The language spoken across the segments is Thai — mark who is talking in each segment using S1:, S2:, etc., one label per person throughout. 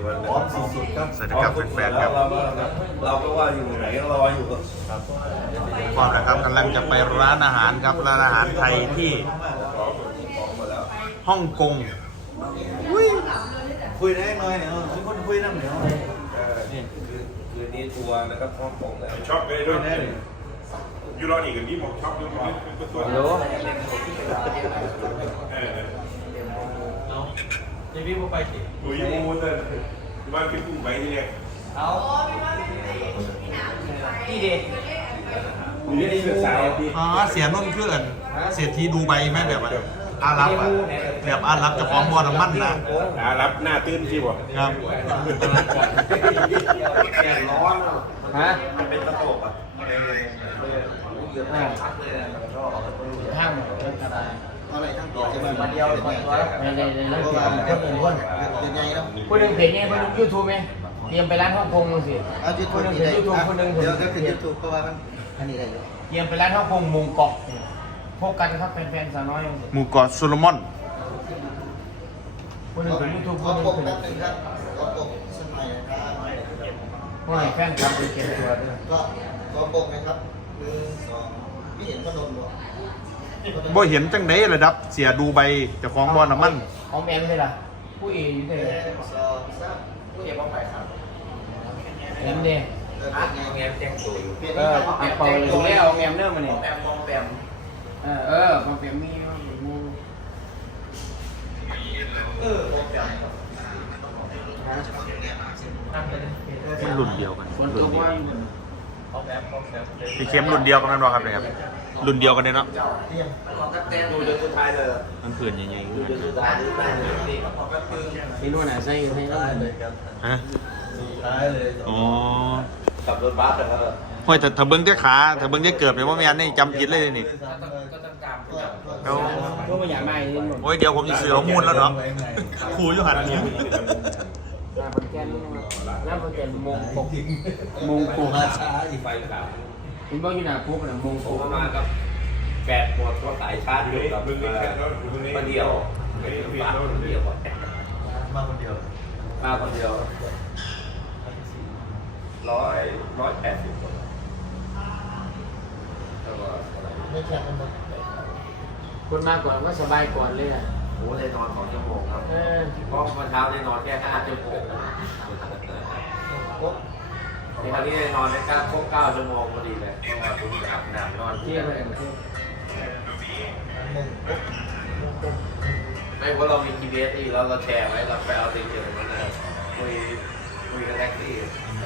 S1: พร้อมสุดๆครับ
S2: สวัสดีครับแฟนๆครับ
S1: เราก็ว่าอยู่ไหนก็รออยู่ครับ
S2: พร้อมนะครับกำลังจะไปร้านอาหารครับร้านอาหารไทยที่ฮ่องกง
S1: คุยได้หน่อยเนี่ยมีคนคุยน้ำเหนียวนี่คือนี้ทัวร์นะครับฮ่องกงแล้ว
S3: ช็อปเลยด้วยยูโรอีกอันนี้หมกช็อปด้วยเป็นตัว
S1: ฮัลโหล
S4: จะวิ่งไปสิ
S3: ตัวยี่มูเตอร์ว่าพี่ปุ้งไปที่เนี่ย
S4: เอาพี่เดช
S3: อยู่ที่ศึกษาพี่
S2: อ๋อเสียนุ่นคือกันเสียทีดูใบไหมแบบอารับอ่ะแบบอารับจะฟ้องบอลน้ำมันนะ
S3: รับหน้าตื้นที่บ่
S2: ครับ
S1: แก่ร้อนอ่ะ
S4: ฮะ
S1: เป็นตะโกบอ่ะ
S4: ห้างอะไรทั้งตัวจะมาเดียวคนตัวในร้านเดียวคนอื่นคน
S1: ยังไงครับ
S4: คนหนึ่งเพจไงคนหนึ่งยูทูบไหมเตรียมไปร้านฮ่องกงมึงสิ
S1: เอายู
S4: ค
S1: ทู
S4: น
S1: บ
S4: หนึ่ง
S1: นี่
S4: เพจ
S1: ได้
S4: ยูทูบคนหนึ่ง
S1: เดี๋ยวจะขึ้นยูทูบเพราะว่ามันอันนี้ได้อยู่
S4: เตรียมไปร้านฮ่องกงมุงเกาะพบกันครับแฟนๆสาวน้อย
S2: หมู่เกาะโซโลมอน
S4: คนหนึ่งเป็นยูทูบค
S1: ขอน
S4: หนึ่
S1: ป
S4: ง
S1: ก
S4: เป็น
S1: แป๊บนึงครับขอปกสักหน่อยนะครับ
S4: คนไหนแฟนคลับเป็นเกมตัวด้วย
S1: ก็ขอปกนะครับ1 2พี่เห็นพนมบ่
S2: บ่เห็นจังไดระดับเสียดูใบเจะฟ้าของบอลน้ำมัน
S4: ของแอมใช่ล่ะผู้เออยู่ไหน
S1: 1 2 3ผู้เห็นว่าไปครับ
S4: แอมเนี่ย
S1: เป็นไงแงมแจ้งตัวอยู่เป็น
S4: เออเอาเปิดเลยเอาแอมเนิ่มมาเนี่ย
S1: แปมมองแปม
S4: ของแอมมีมู
S1: มองแปม
S2: มันรุ่นเดียวกัน
S4: คนตัวว่า
S2: พี่เข้มรุ่นเดียวกันนั่นหรอครับเนี่ยครับรุ่นเดียวกันเลยเนาะ
S1: ดูเดือนสุดท้ายเลย
S2: มันเพื่อนยังไง
S1: ดูเดือนสุดท้ายหรือไม่นี่
S4: ที่นู่นน่ะใส่ให้เราเลย
S2: ฮะ
S1: สุดท้ายเลย
S2: อ๋อ
S1: ขับรถบัสนะครับ
S2: ห้อยแต่ถ้าเบิ้งได้ขาถ้าเบิ้งได้เกิดเนี่ยว่าแม่นนี่จำผิดเลยนี่
S4: ก็ต้องตาม
S2: แล้ว
S4: พวกมันอยากได้นี่หมด
S2: โอ้ยเดี๋ยวผมจะซื้อข้อมูลแล้วเนาะครูอยู่หันเนี่ย
S4: หน้าคนแก่นหน้าคนแก่นมงปกมงปก
S1: ช้าอีกไฟสาม
S4: เห็นบอกอยู่หน้าคุกน่ะมงป
S1: ผม
S4: ก
S1: มากับแปดหมดตัวสายชาร์จอยู่กับมาเดียวมาคนเดียวมาคนเดียวมาคนเดียว180 คนแล้วก็
S4: ไม่แข่งกันหมดคนมาก่อนก็สบายก่อนเลยอ่ะ
S1: โอ้ได้นอน2 ชั่วโมงครับ เพราะเมื่อเช้าได้นอนแค่5 ชั่วโมงทีนี้ได้นอนได้ครบ9 ชั่วโมงพอดีเลยเพราะว่าผมอาบน้ำนอน
S4: เที่ยวเลย
S1: ไม่เพราะเรามี GPS ที่แล้วเราแชร์ไว้เราไปเอาสิ่งเดียวกันเลยคุยกับแท็กซี่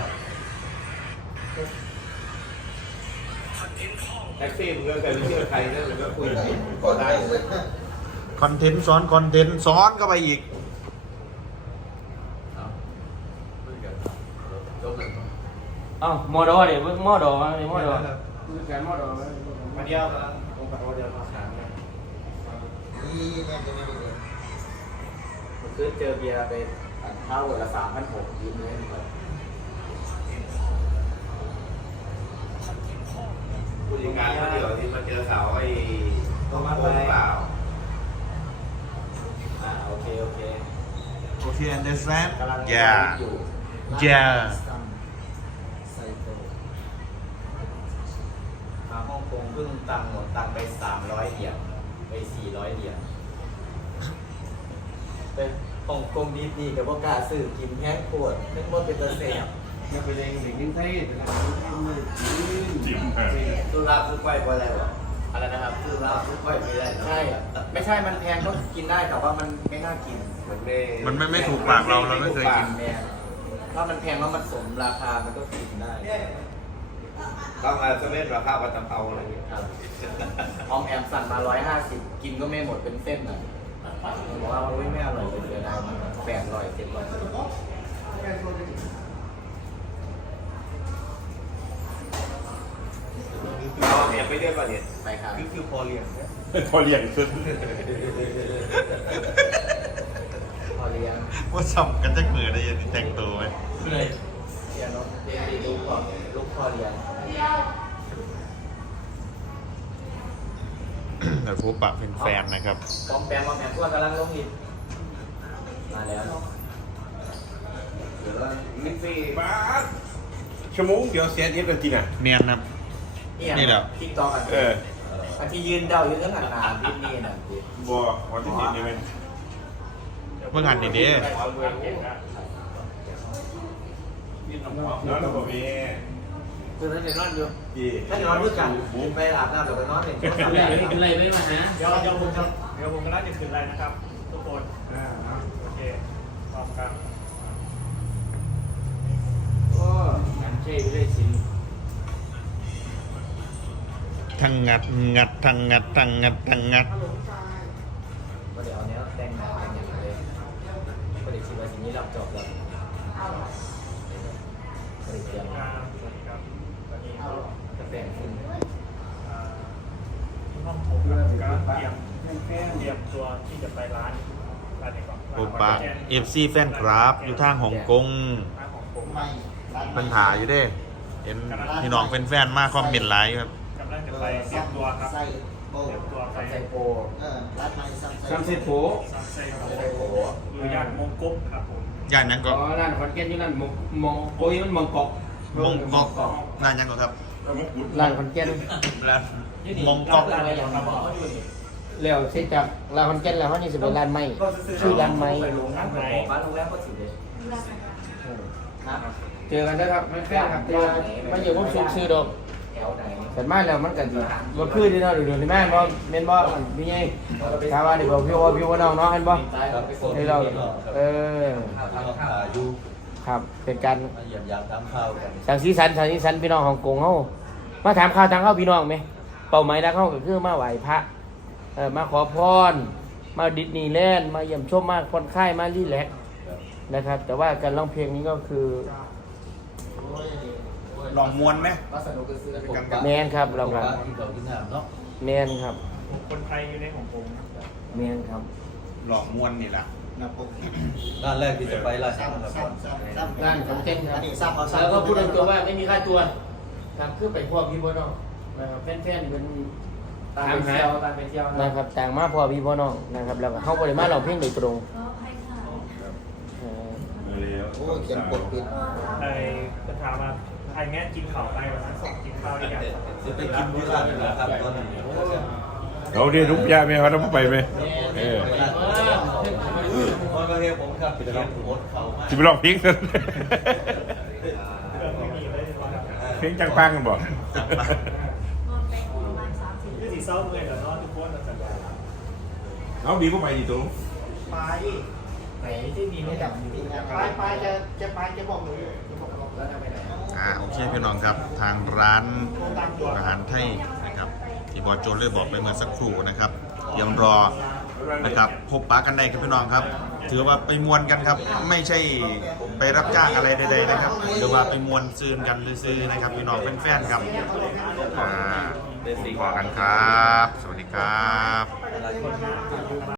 S1: แท็กซี่มึงก็เคยเชื่อใครเนี่ยมึงก็คุยก็ได้
S2: คอนเทนต์ซ้อนคอนเทนต์ซ้อนเข้าไปอีก
S4: เอ้าโมดอเดี๋ยวโมดอโมดอคือการโมดอมาเดียวผมกับโมเดียวมาสามเนี่ยคือเจอเบียร์ไปเท่าละ3,600ยืมเงินไป
S1: ผู้จัดการเขาเดี๋ยวที่มาเจอสาวไอ้ต้องมาเปล่า
S4: โอเค
S2: โอเค understand
S4: กำลัง
S2: yeah yeah
S5: มาฮ่องกงเพิ่งตังค์หมดตังค์ไป300 เหรียญไป400 เหรียญเป็นฮ่องกงดีๆกับว่ากล้าซื้อกินแห้งปวดนึกว่าเป็นตะเสียบ
S4: อย่าไปเล่นหนึ่งไทยแต่ละ
S3: จิ้ม
S1: ซื้อลาบซื้อไก่ไปอะไรวะ
S5: อะไรนะครับ
S1: ซื้อลาบซื้อไก่ไปได้
S5: ใช่ ไม่ใช่มันแพงก็กินได้แต่ว่ามันไม่น่ากิน
S1: มัน
S2: มันไม่ถูกปากเราไม่เคยกิน
S5: แม่ถ้ามันแพงแล้วมันสมราคามันก็กินได้
S1: ต้องมาเซเว่นราคาวัตถุเผาอะไรอย่างเงี้ย
S5: ครับออมแอมสั่งมา150กินก็ไม่หมดเป็นเส้นอ่ะผมบอกว่าไม่อร่อยเลยเสียดายมัน800 700
S1: เราเนี่ยไปเรียกว่าเนี่ย
S5: ไปครับ
S1: คือพอเรียน
S3: พอเลี้ยงขึ้น
S5: พอเลี้ยง
S2: ว่าสัมกันจะเหมือนได้ยังแต่งตัวไหม
S4: เลย
S5: เรียนเรียนดีลูกก่อนลูกพอเลี้ยง
S2: แต่พบปะเป็นแฟนนะครับ
S5: ปอมแปมพวกกำลังลงหินมาแล้ว
S3: บ้าชั่วโมงเดียวเสียเย็บกันจริงอ่ะ
S2: เนียนครับ นี่แหละ
S5: ทิกตอกอันอันที่ยืนเดาอยู่เรื่องหนาพี่นี่น่ะ
S3: บัววันที่10นี่เป็น
S2: เมื่อหันนี่เด้
S3: น้องเราบอกมี
S5: คือนั่นเดี๋ยวนอนอยู่
S3: กี่
S5: ถ้าเดี๋ยวนอนด้วยกันไปอาบน้ำเดี๋ยวไปนอนเอง
S4: เป็นไรไม่มาหา
S6: เดี๋ยวผมก็น่าจะคืนอะไรนะครับ ทุกคนโอเคพร้อมกัน
S4: โอ้งานเช่ไปเลยสิ
S2: ทั้งงัดงัดทั้งงัดทั้งงัดทั้งงัด
S5: ก็เดี๋ยวเอาเนี้ยแต่งหน้าแต่งอย่างเลยก็เดี๋ยวคิดว่าทีนี้รับจบแล้วก็เดี๋ยวเตรียม
S6: สวัสดีครับวันนี้ก็
S5: จะแต่งขึ้น
S6: ห้องผมก็เตรียมตัวที่จะไปร้านไหนก่อน
S2: โอปะ FC แฟนครับอยู่ทางฮ่องกง
S6: ร้านของผม
S2: ปัญหาอยู่เด้ เห็นพี่น้องเป็นแฟนมากคอมเมนต์ไลน์ครับ
S6: กำลังจะไปเตรียมตัวครับเตรียมตัวไป
S5: ทำไซโป
S4: ซัมเซ็ตโผ
S6: ซัมเซ็งอยู่ย่านมงกุฎครับผม
S2: ย่านนั้น
S4: อ๋
S2: ก็
S4: อร้านคอนแกนอยู่นั่นมองโอ้ยมันมองเกาะ
S2: มงกอกร้านยังก็ครับ
S4: ร้านคอนแกน
S2: ร้านมงกอก
S5: อะไรอย่างเราบอกเขาอยู่นี่
S4: แล้วเสร็จจากร้านคอนแกนแล้วเขานี่สิเป็นร้านไม้ชื่อร้านไม้
S5: ไปลงน้ำของบ้านโรงแรมก็สุดเลยนะ
S4: เจอกันนะครับแฟนๆครับเจอกันมาอยู่พวกซื้อดอก
S5: แถวไหน
S4: แต่มาแล้วมันก็ดีบ่คือที่เนาะเดี๋ยวนี้แม่นบ่แม่นบ่พี่ใหญ่ถามว่านี่บ่พี่ว่าน้องเนาะเห็นบ่ให้เราครับเป็นการ
S5: เหยียบยามตามข้าวกัน
S4: สังสีสันพี่น้องฮ่องกงเฮามาถามข่าวทางเฮาพี่น้องไหมเป้าหมายทางเฮาก็คือมาไหว้พระมาขอพรมาดิสนีย์แลนด์มาเยี่ยมชมมาผ่อนคลายมารีแลกซ์นะครับ แต่ว่าการร้องเพลงนี้ก็คือ
S2: ลองมวนไหม
S5: ว่าสนุกก็ซื้อผม
S4: แมนครับเราครับ
S5: ที่เราที่น้ำเนาะ
S4: แมนครับ
S6: คนไทยอยู่ในของผม
S4: แมนครับ
S2: ลองมวนนี่แหละ
S5: ด้านแรกที่จะไปร้าน
S4: ร้านของเต้นครับแล้วก็พูดตรงๆว่าไม่มีค่าตัวครับคือไปพวกพี่พ่อน้องนะครับแฟนๆเป็นตามหานะครับต่างมาพอพี่พ่อน้องนะครับแล้วก็เข้าบริมาเราเพลงโดยตรง
S3: โอ้เขียนกดปิด
S6: ไอ้จะถามว่าใครแง่กินข่าวไปวันนั้นส่งกินข้าวได้ยัง
S5: จะไปกินที่ร้านนะครับตอนนี้
S3: เราเรียนรู้ยาไหมครับเราไปไหม
S5: คนก็เรียกผมครับเป็นการโพสเขามาก
S3: จะไปลองเพลงกันเพลงจังปังกันบ่
S6: คือสีเศร้าเมื่อยแต่นอนทุกคนสัญญา
S3: เอาดีก็ไปดีตรง
S5: ไปไหนที่มีไม่ดับไปจะบอกหนูแล้วจะไปไหน
S2: โอเคพี่น้องครับทางร้านอาหารไทยนะครับที่บอสโจนเลยบอกไปเมื่อสักครู่นะครับยังรอนะครับพบปะกันได้ครับพี่น้องครับ ถือว่าไปมวนกันครับ ไม่ใช่ไปรับจ้างอะไรใดๆนะครับหรือว่าไปมวนซื้อกันหรือซื้อนะครับพี่น้องเป็นแฟนครับพอกันครับ สวัสดีครับ